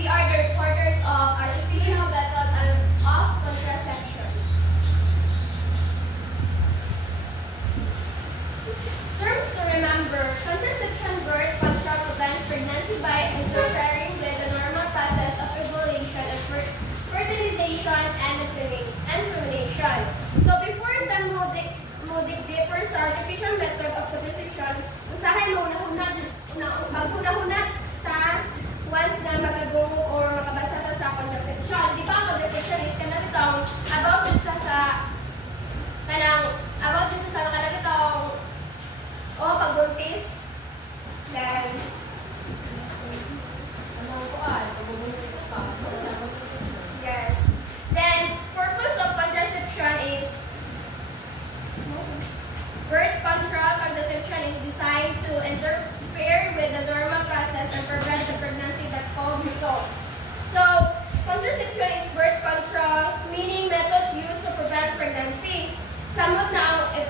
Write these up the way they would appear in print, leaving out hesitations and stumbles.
We are the reporters of artificial method of contraception. Terms to remember: contraception, birth control, prevents pregnancy by interfering with the normal process of ovulation and fertilization and insemination. So before the modig differ sa artificial method of contraception, usahay mo una ta once na magagong or makabasa ta sa contraception. Di ba ang contraception is kanang itong about yun sa kanang itong pagbuntis. Then yes. Then purpose of contraception is birth control. Contraception is designed to interfere with the normal process and prevent the pregnancy that cause results. So contraception is birth control, meaning methods used to prevent pregnancy. Samot na ang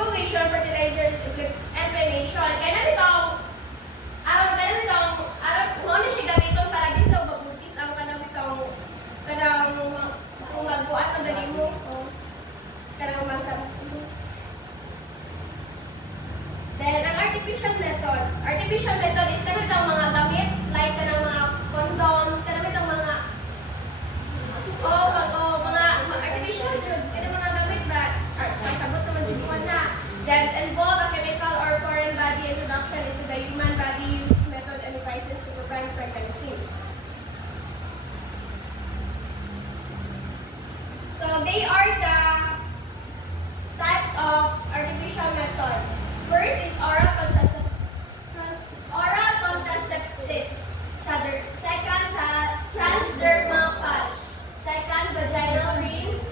ovulation, fertilizers, insemination. Kaya na itong kung ano siya gamiton para dito mabuntis ang kanang kung magbuat ang dali mo o kanang umansam. Then ang artificial method is kanang itong mga gamit like kanang mga condoms, kanang itong mga artificial kanang mga gamit ba pasabot naman dito na that involve a chemical or foreign body introduction into the human body use method and devices to prevent pregnancy. So they are the types of artificial method. First is oral contraceptives. Second, transdermal patch. Second, vaginal ring.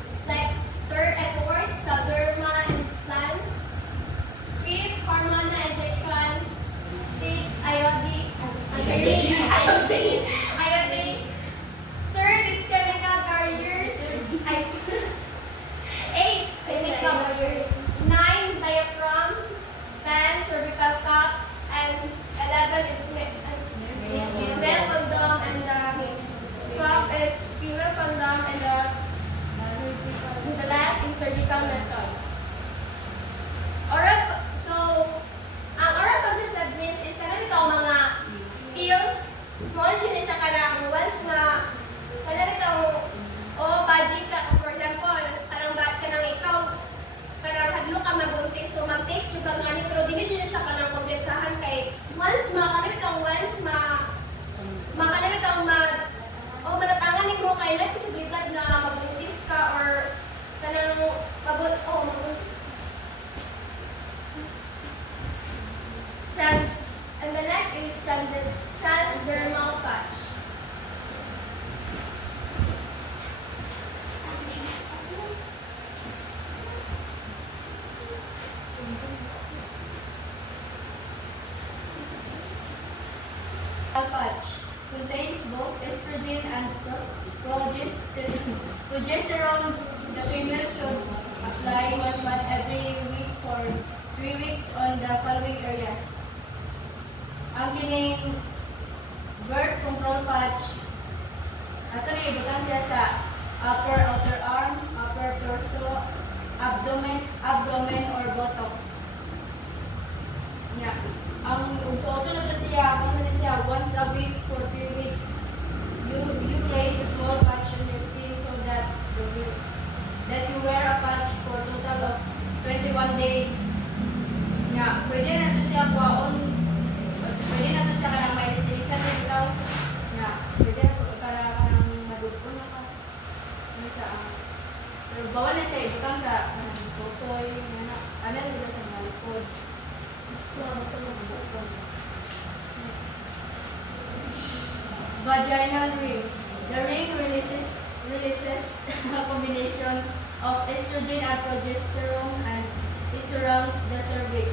Third and fourth, subdermal implants. Fifth, hormone injection. Sixth, iodine. Third is chemical barriers. 8, chemical barriers. 9, diaphragm. 10, cervical cup. And 11 is male condom. And 12 is female condom. And the last is surgical methods. Ang oral contraceptives is kanang itong mga pills. Knowledge na siya kanang once na kanang itong budget ka, for example, kanang ikaw kanang hadlo ka mabuntis, so mag-take yung kang pero dili na siya kanang kompensahan kay once malatangan ni mo kay na posibilidad na mabuntis ka or kanang mabuntis ka. And the next is transdermal patch. Patch contains both estrogen and progesterone. The female should apply 1 month every week for 3 weeks on the following areas. Ang kining birth control patch, ato na ibutan siya sa upper outer arm, upper torso, abdomen or buttocks. Yeah. Ang suoto na siya once a week for 3 weeks. You place a small patch on your skin so that you wear a patch for a total of 21 days. Yeah. Pwede na ito siya kanang may silisan din daw. Yeah. Pwede na ito kanang madugpo na ka. Pero bawal na siya ibutang sa totoy. Ano nila sa malikod. Vaginal ring. The ring releases a combination of estrogen and progesterone, and it surrounds the cervix.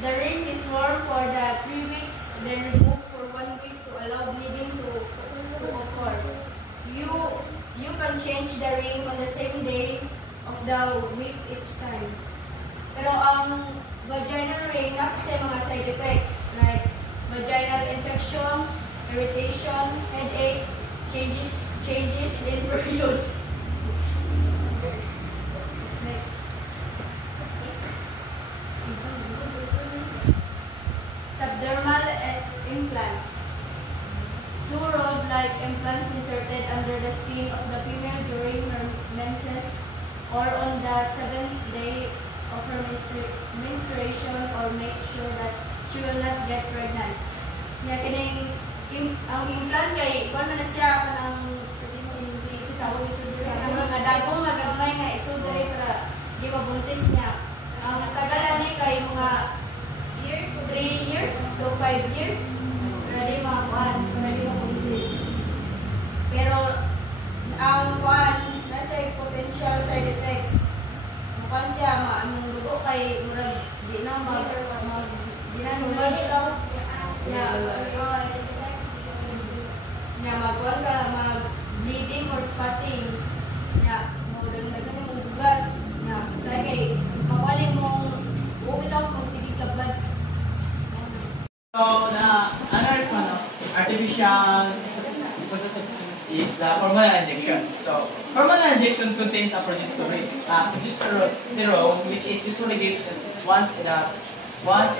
The ring is worn for the 3 weeks, then removed for 1 week to allow bleeding to occur. You change the ring on the same day of the week each time. Pero ang vaginal ring sa mga side effects like vaginal infections, irritation, headache, changes in period. Next. Subdermal implants. Two rod-like implants inserted under the skin of the female during her menses or on the 7th day of her menstruation or make sure that she will not get pregnant. Kaya kining ang implant kay kuan na siya kanang sa tawag isudre mga dagong nga gamay nga isudre para di mabuntis niya. Ang tagalan ni kay mga 3 years to 5 years para di makakuan, para di mabuntis. Pero ang kuan nasa potential side effects. Mukan siya maamong dugo kay murag di na normal daw. Ya magkuhan ka, mag-bleeding or spotting. Ya, magdagdagan mong bugas. Ya, sa kay, makuhanin mong bumitaw kung sige kabad. So, artificial is the hormonal injections. So, hormonal injections contains a progesterone, which is usually given once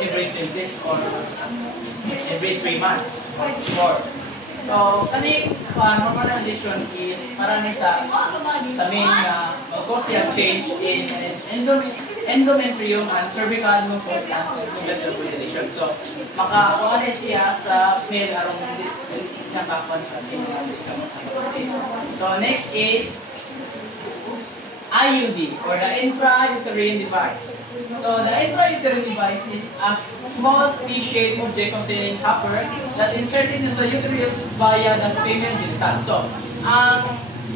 every 12 days or every 3 months or more. So, kaning hormonal injection is para ni sa main cause siya change in endometrium and cervical mucus and genital dilation. So, makakuha siya sa male arong siya kakuha sa female. So, next is IUD or the intrauterine device. So the intrauterine device is a small T-shaped object containing copper that inserted into the uterus via the female genital. So ang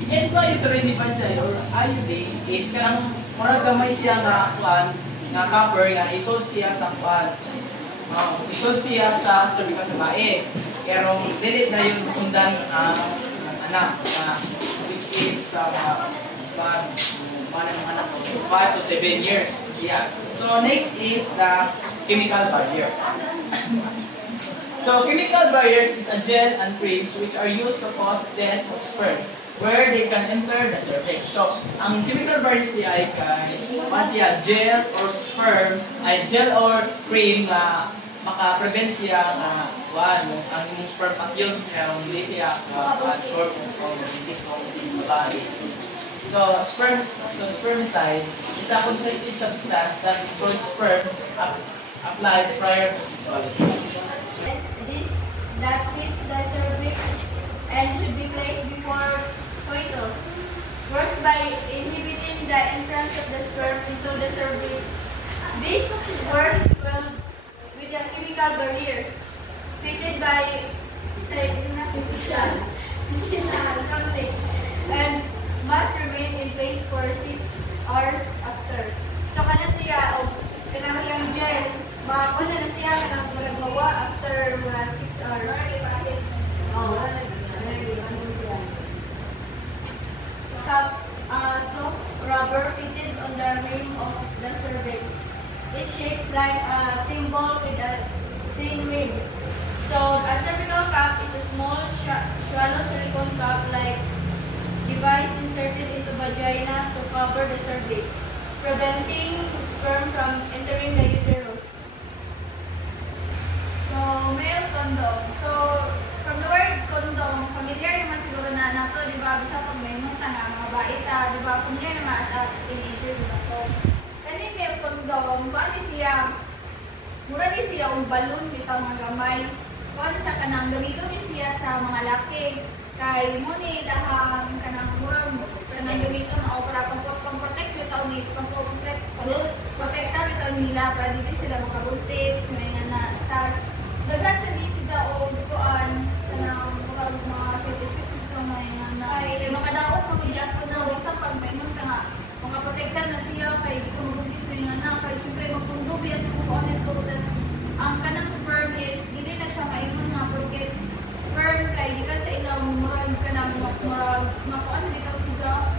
intrauterine device na or IUD is kanang murag gamay siya nga kuan nga copper nga isod siya sa kuan. Isod siya sa cervical sa bae. Pero dili na yung sundan anak which is manang anak 5 to 7 years siya. So next is the chemical barrier. So chemical barriers is a gel and creams which are used to cause death of sperms where they can enter the cervix. So ang chemical barriers niya ay siya gel or sperm ay gel or cream na maka-prevent siya nga ang sperm pakyun kaya hindi siya short o babae. So spermicide is a conservative substance that destroys sperm applied prior to sexuality. This that hits the cervix and should be placed before coitus. Works by inhibiting the entrance of the sperm into the cervix. This works well with the chemical barriers created by and must remain in place for 6 hours after. So kana siya og kanang yung gel, mauna na siya kanang magbawa after mga 6 hours. Soft rubber fitted on the rim of the cervix. It shapes like a thimble with a thin rim. So a cervical cup is a small shallow silicone cup like device inserted into vagina to cover the cervix, preventing sperm from entering the uterus. So, male condom. So, from the word condom, familiar naman siguro na nato, di ba? Bisa pag may nung na mga baita, di ba? Familiar naman at teenager, di ba? So, kani male condom, bali siya, mura di siya ang balon, bitaw mga gamay. Kung siya kanang gamiton ni siya sa mga laki, kay mo ni dahang kanang murang kanang gamiton na opera pang-protect bitaw ni pang-protect bitaw nila para dili sila makabuntis, may nga na tas daghan sa di sila o dukuan kanang murag mga certificates ito may nga na kay makadaot mo gid ako na basta pag maingon ka nga makaprotektan na siya kay di ko mabuntis may nga na kay syempre magpundo biya ko nito tas ang kanang sperm is dili na siya maingon nga porque sperm kay di ka sa ilaw murag ka na murag makuan dito siya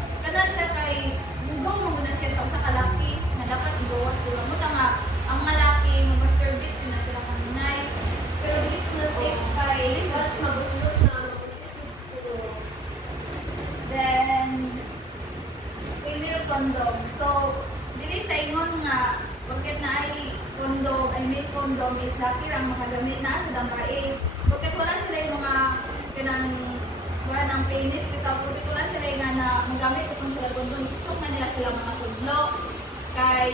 condom. So, dili sa ingon nga, bakit na ay condom, I mean condom is lucky lang makagamit na sa dambae. Bakit wala sila yung mga kanang wala ng penis, bitaw, bakit wala sila nga na magamit kung sila condom, susok na nila sila mga tudlo. Kay,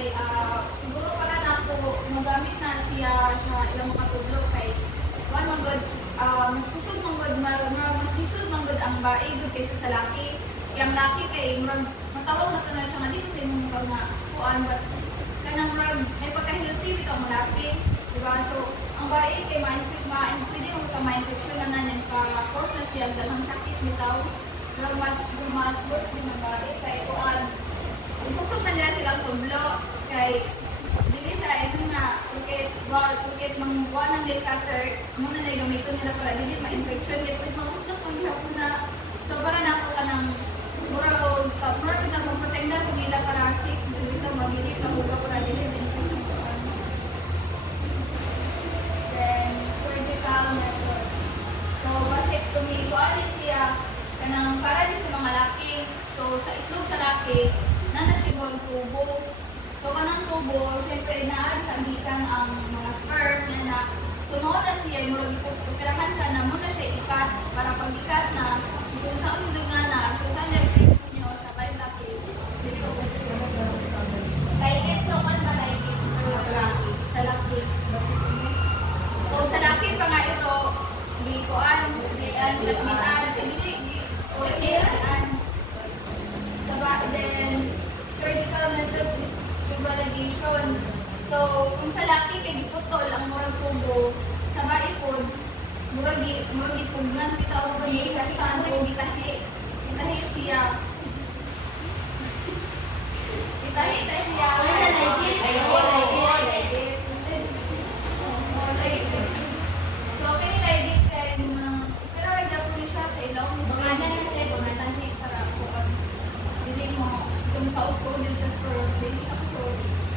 siguro para na po magamit na siya sa ilang mga tudlo kay one magod, mas kusog manggod, mas isod manggod ang bae doon kaysa sa laki. Yang laki kay murag matawag na to na siya nga dito sa inyong mga nga kuan, but kanang murag may pagkahiloti bitaw malaki, diba? So ang bae kay pwede mo ka-infection na nanyan pa-cause na siya dalang sakit bitaw. Murag mas worse din ang bae kay kuan isuksok na nila silang tublo kay dili sa ito nga ukit mangwa ng nail cutter muna na gamiton nila para dili ma-infection kaya pwede mamusok kung hapon na so para na ako ka ng murag na mag-protect na sa nila para sick dito mabilis na huga para dili ma-infection ko then surgical methods so vasectomy ko alis siya kanang para di sa mga laki so sa itlog sa laki na siya murag tubo. So, kanang tubo, siyempre, naaari sa gikan ang mga sperm yan na sumunod na siya, murag ipupirahan ka na muna siya ikat para pag ikat na, susaon yung nga na, susaon niya yung niyo sa bayo laki. Laikit, so man ba laikit? Sa laki. Sa laki. So, sa laki pa nga ito, bikuan, latmian, ulit-ulitan. Then, surgical methods is revalidation. So, kung sa laki kay giputol ang murag tubo, sa baipod, murag gipugnan bitaw o gitahan o gitahi siya. Gitahi siya. So, kaya laigit kay pero nagdapuli siya sa ilaw mismo. Para hindi mo sa uso din sa stroke, din sa stroke.